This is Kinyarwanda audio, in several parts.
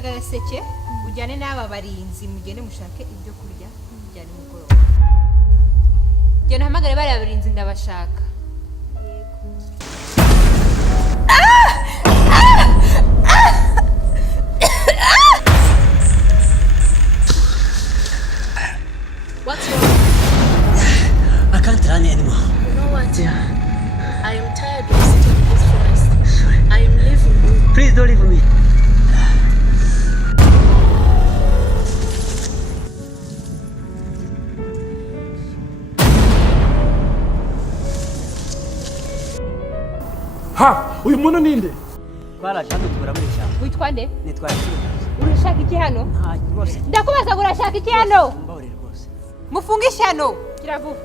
fata agaseke ujyane n'aba barinzi mugende mushake ibyo kurya bijyane mugoroba. Genda hamagare bari abarinzi ndabashaka. What's wrong? I can't run anymore. You know what? I am tired of sitting in this forest. I am leaving you. Please don't leave me. Ha! Uyu muntu ninde? Twaraje hano tubura muri cyane. Witwa nde? Nitwaye cyane. Urashaka iki hano? Nta rwose. Ndakubaza ngo urashaka iki hano? Mbawure rwose. Mufunge ishyano. Kiravuga.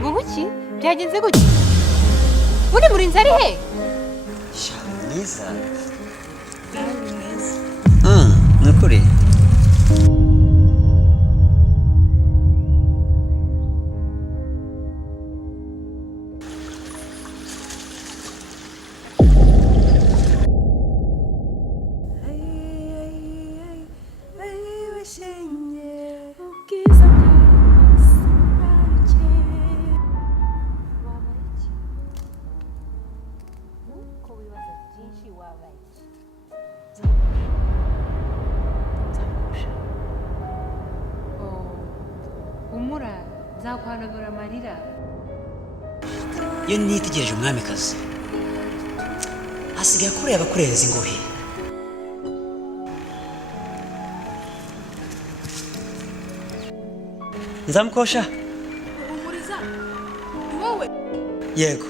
Ngo buki? Byagenze gute? Uri murinzi ari he? Mwiza. Nukuri. Umura nzakwanagura amarira. Iyo nitegereje umwamikazi hasigaye kureba kurenza ingohe. Nzamukosha. Umuriza. Wowe. Yego.